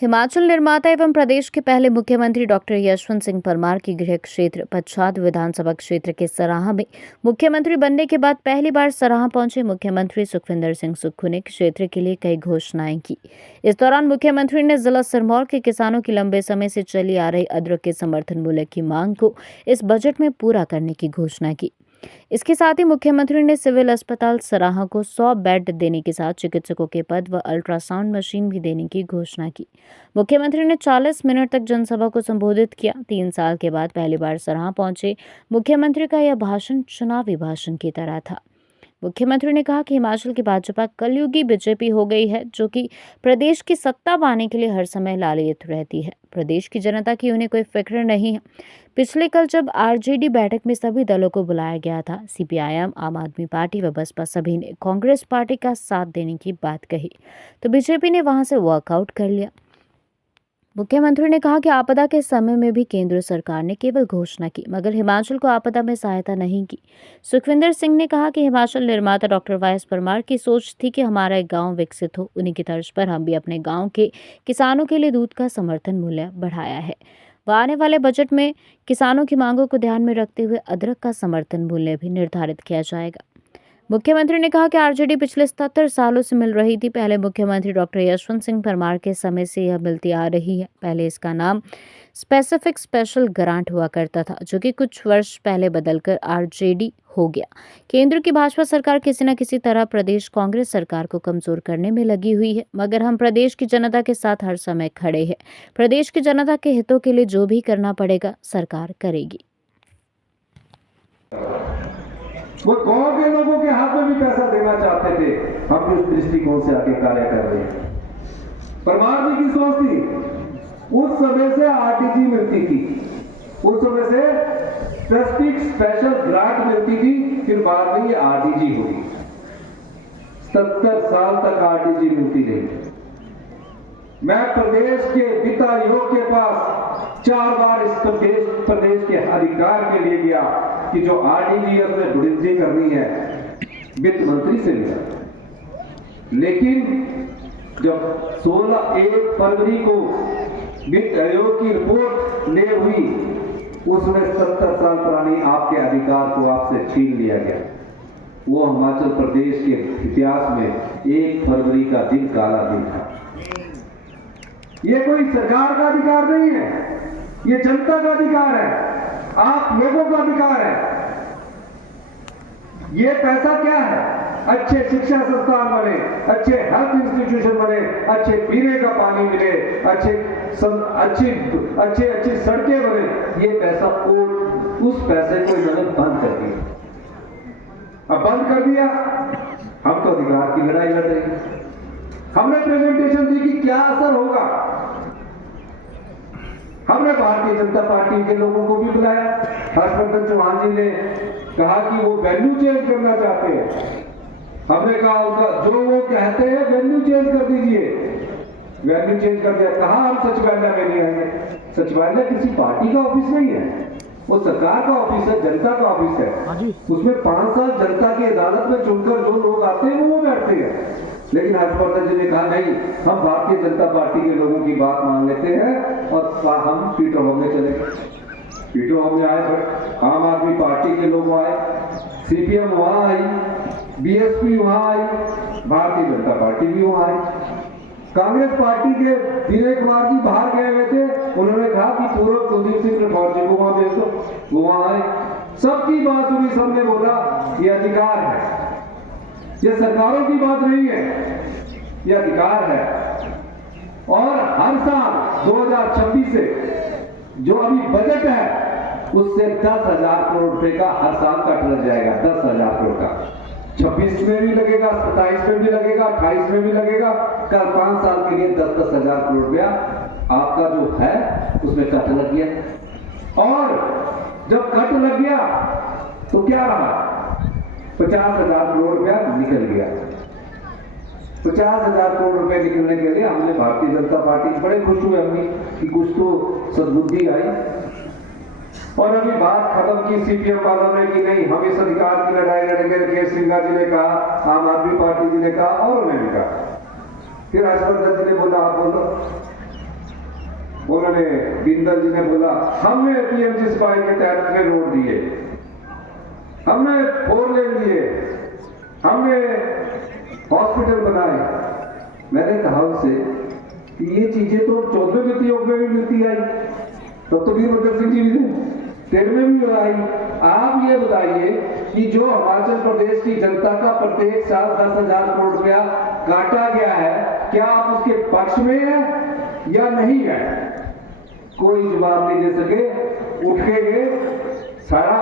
हिमाचल निर्माता एवं प्रदेश के पहले मुख्यमंत्री डॉक्टर यशवंत सिंह परमार की गृह क्षेत्र पच्छाद विधानसभा क्षेत्र के सराहां में मुख्यमंत्री बनने के बाद पहली बार सराहां पहुंचे मुख्यमंत्री सुखविंदर सिंह सुक्खू ने क्षेत्र के लिए कई घोषणाएं की। इस दौरान मुख्यमंत्री ने जिला सिरमौर के किसानों की लंबे समय से चली आ रही अदरक के समर्थन मूल्य की मांग को इस बजट में पूरा करने की घोषणा की। इसके साथ ही मुख्यमंत्री ने सिविल अस्पताल सराहां को 100 बेड देने के साथ चिकित्सकों के पद व अल्ट्रासाउंड मशीन भी देने की घोषणा की। मुख्यमंत्री ने 40 मिनट तक जनसभा को संबोधित किया। 3 साल के बाद पहली बार सराहां पहुंचे मुख्यमंत्री का यह भाषण चुनावी भाषण की तरह था। मुख्यमंत्री ने कहा कि हिमाचल की भाजपा कलयुगी बीजेपी हो गई है, जो कि प्रदेश की सत्ता पाने के लिए हर समय लालयित रहती है। प्रदेश की जनता की उन्हें कोई फिक्र नहीं है। पिछले कल जब आरजेडी बैठक में सभी दलों को बुलाया गया था, सीपीआईएम, आम आदमी पार्टी व बसपा सभी ने कांग्रेस पार्टी का साथ देने की बात कही, तो बीजेपी ने वहां से वॉकआउट कर लिया। मुख्यमंत्री ने कहा कि आपदा के समय में भी केंद्र सरकार ने केवल घोषणा की, मगर हिमाचल को आपदा में सहायता नहीं की। सुखविंदर सिंह ने कहा कि हिमाचल निर्माता डॉक्टर वाई एस परमार की सोच थी कि हमारा एक गांव विकसित हो। उन्हीं की तर्ज पर हम भी अपने गांव के किसानों के लिए दूध का समर्थन मूल्य बढ़ाया है। व आने वाले बजट में किसानों की मांगों को ध्यान में रखते हुए अदरक का समर्थन मूल्य भी निर्धारित किया जाएगा। मुख्यमंत्री ने कहा कि आरजेडी पिछले 77 सालों से मिल रही थी। पहले मुख्यमंत्री डॉक्टर यशवंत सिंह परमार के समय से यह मिलती आ रही है। पहले इसका नाम स्पेसिफिक स्पेशल ग्रांट हुआ करता था, जो कि कुछ वर्ष पहले बदलकर आरजेडी हो गया। केंद्र की भाजपा सरकार किसी न किसी तरह प्रदेश कांग्रेस सरकार को कमजोर करने में लगी हुई है, मगर हम प्रदेश की जनता के साथ हर समय खड़े हैं। प्रदेश की जनता के हितों के लिए जो भी करना पड़ेगा सरकार करेगी। वो गांव के लोगों के हाथ में भी पैसा देना चाहते थे। हम भी उस दृष्टिकोण से आगे कार्य कर रहे हैं। परमार जी की सोच थी, उस समय से आरटीजी मिलती थी, उस समय से स्पेशल ग्रांट मिलती थी, फिर बाद में ये आरटीजी हुई। 70 साल तक आरटीजी मिलती रही। मैं प्रदेश के वित्त आयोग के पास 4 बार इस प्रदेश के अधिकार के लिए गया कि जो आरटीजी उसमें बढ़ोतरी करनी है, वित्त मंत्री से मिला। लेकिन जब 1 फरवरी को वित्त आयोग की रिपोर्ट ले हुई, उसमें 70 साल पुरानी आपके अधिकार को आपसे छीन लिया गया। वो हिमाचल प्रदेश के इतिहास में 1 फरवरी का दिन काला दिन था। ये कोई सरकार का अधिकार नहीं है, ये जनता का अधिकार है, आप लोगों का अधिकार है। ये पैसा क्या है? अच्छे शिक्षा संस्थान बने, अच्छे हेल्थ इंस्टीट्यूशन बने, अच्छे पीने का पानी मिले, अच्छी सड़कें बने। ये पैसा उस पैसे को इन्होंने बंद कर दिया। अब बंद कर दिया, हम तो अधिकार की लड़ाई लड़ रहे हैं। हमने प्रेजेंटेशन दी कि क्या असर होगा। हमने भारतीय जनता पार्टी के लोगों को भी बुलाया। हर्षवर्धन चौहान जी ने कहा कि वो वैल्यू चेंज करना चाहते हैं। हमने कहा उनका जो वो कहते हैं वैल्यू चेंज कर दीजिए। वैल्यू चेंज कर दिया। कहा हम सचिवालय में नहीं आएंगे। सचिवालय किसी पार्टी का ऑफिस नहीं है, वो सरकार का ऑफिस है, जनता का ऑफिस है। उसमें 5 साल जनता की अदालत में चुनकर जो लोग आते हैं वो बैठते हैं। लेकिन हर्षवर्धन जी ने कहा नहीं, हम भारतीय जनता पार्टी के लोगों की बात मान लेते हैं और हम पीटर होम में चले गए। पीटर होम में आए, आम आदमी पार्टी के लोग आए, सीपीएम वहां आई, बीएसपी वहां आई, भारतीय जनता पार्टी भी वहां आई। कांग्रेस पार्टी के विनय कुमार जी बाहर गए हुए थे। उन्होंने कहा कि पूर्व कुलदीप सिंह राठौर जी को वहां भेज दो, वो वहां आए। सबकी बात सुनी, सबने बोला ये अधिकार है, ये सरकारों की बात नहीं है, ये अधिकार है। और हर साल 2026 से जो अभी बजट है उससे 10,000 करोड़ रुपए का हर साल कट लग जाएगा। 10,000 करोड़ का 26 में भी लगेगा, 27 में भी लगेगा, 28 में भी लगेगा। कल 5 साल के लिए 10-10 हजार करोड़ रुपया आपका जो है उसमें कट लग गया। और जब कट लग गया तो क्या रहा? 50,000 करोड़ रुपया निकल गया। 50,000 करोड़ रुपए निकलने के लिए हमने भारतीय जनता पार्टी बड़े खुश हुए हमने कि कुछ तो सद्बुद्धि आई। और अभी बात खत्म की सीपीएम वालों ने कि नहीं हम इस अधिकार की लड़ाई लड़ेंगे। केश सिंघा जी ने कहा, आम आदमी पार्टी जी ने कहा और उन्होंने भी कहा। फिर हर्षवर्धन जी ने बोला आप बोलो। उन्होंने बिंदल जी ने बोला हमने पीएमजी स्पाइल के तहत इतने रोड दिए, हमने 4 लेन दिए, हमने हॉस्पिटल बनाए। मैंने कहा उनसे कि ये चीजें तो 14वें वित्त आयोग में भी मिलती आई, तब तो वीरभद्र सिंह जी भी थे, 13वें भी आई। आप ये बताइए कि जो हिमाचल प्रदेश की जनता का प्रत्येक साल 10,000 करोड़ रुपया काटा गया है, क्या आप उसके पक्ष में हैं या नहीं है? कोई जवाब नहीं दे सके, उठ के गए सारा।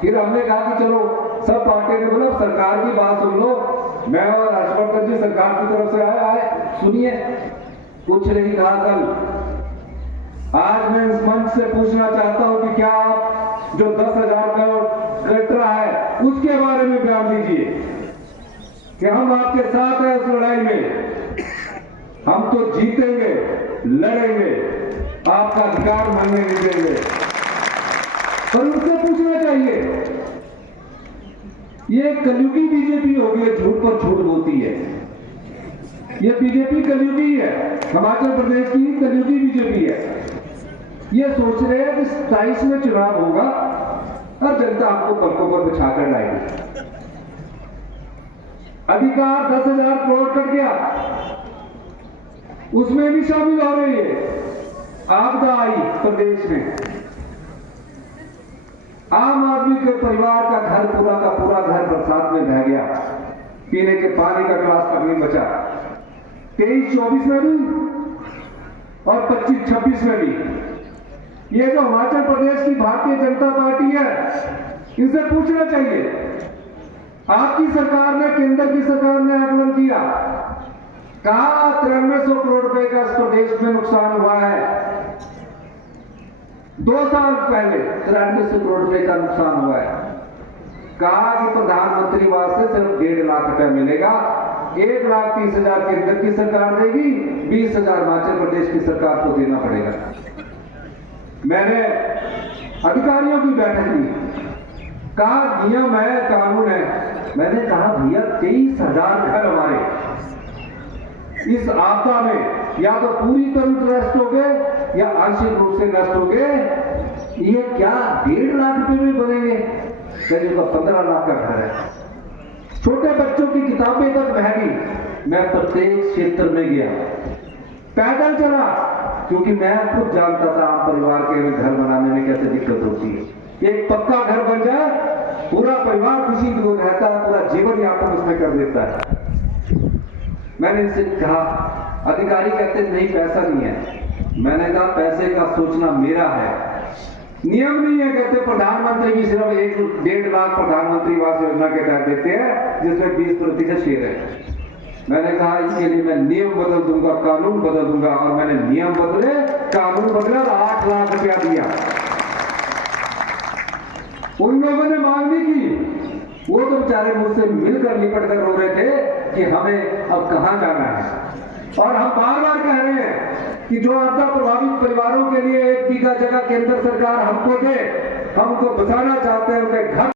फिर हमने कहा कि चलो, सब पार्टी ने बोला सरकार की बात सुन लो। मैं और हर्षवर्धन जी सरकार की तरफ से आए सुनिए, कुछ नहीं कहा कल। आज मैं इस मंच से पूछना चाहता हूं कि क्या आप जो 10,000 करोड़ कट रहा है उसके बारे में बयान दीजिए कि हम आपके साथ हैं उस लड़ाई में, हम तो जीतेंगे, लड़ेंगे, आपका अधिकार मांगने नहीं देंगे। पर उससे पूछना चाहिए। ये कलयुगी बीजेपी होगी, झूठ पर झूठ बोलती है। ये बीजेपी कलयुगी है, हिमाचल प्रदेश की कलयुगी बीजेपी है। ये सोच रहे हैं कि 27 में चुनाव होगा और जनता आपको पलकों पर बिछा कर लाएगी। अधिकार 10,000 करोड़ कट गया, उसमें भी शामिल हो रही है। आपदा आई प्रदेश में, आम आदमी के परिवार का घर पूरा का पूरा घर बरसात में बह गया, पीने के पानी का गिलास तक नहीं बचा। 23-24 में भी और 25-26 में भी। ये जो हिमाचल प्रदेश की भारतीय जनता पार्टी है, इनसे पूछना चाहिए। आपकी सरकार ने, केंद्र की सरकार ने आकलन किया, कहा 9300 करोड़ रुपए का इस प्रदेश में नुकसान हुआ है। 2 साल पहले 9300 करोड़ रुपए का नुकसान हुआ है। कहा कि प्रधानमंत्री आवास से सिर्फ 1.5 लाख रुपया मिलेगा, 1,30,000 केंद्र की सरकार देगी, 20,000 हिमाचल प्रदेश की सरकार को देना पड़ेगा। मैंने अधिकारियों की बैठक ली, कहा नियम है, कानून है। मैंने कहा भैया 23,000 घर हमारे इस आपदा में या तो पूरी तरह नष्ट हो गए या आंशिक रूप से नष्ट हो गए। ये क्या 1.5 लाख रुपए में बनेंगे? कहीं का 15 लाख का घर है, छोटे बच्चों की किताबें तक महंगी। मैं प्रत्येक क्षेत्र में गया, पैदल चला, क्योंकि मैं खुद जानता था आम परिवार के घर बनाने में कैसे दिक्कत होती है। एक पक्का घर बन जाए, पूरा परिवार खुशी से रहता है, पूरा जीवन यापन उसमें कर देता है। मैंने इनसे कहा, अधिकारी कहते नहीं पैसा नहीं है। मैंने कहा पैसे का सोचना मेरा है, नियम नहीं है। कहते प्रधानमंत्री भी सिर्फ 1.5 लाख प्रधानमंत्री आवास योजना के तहत देते हैं, जिसमें 20% शेयर है। मैंने कहा इसके लिए मैं नियम बदल दूंगा, कानून बदल दूंगा। और मैंने नियम बदले, कानून बदला और 8 लाख रुपया दिया। उन लोगों ने मांग नहीं की, वो तो बेचारे मुझसे मिलकर लिपट कर रो रहे थे कि हमें अब कहां जाना है। और हम बार बार कह रहे हैं कि जो आपदा प्रभावित परिवारों के लिए 1 बीघा जगह केंद्र सरकार हमको दे, हम उनको बचाना चाहते हैं, उनके घर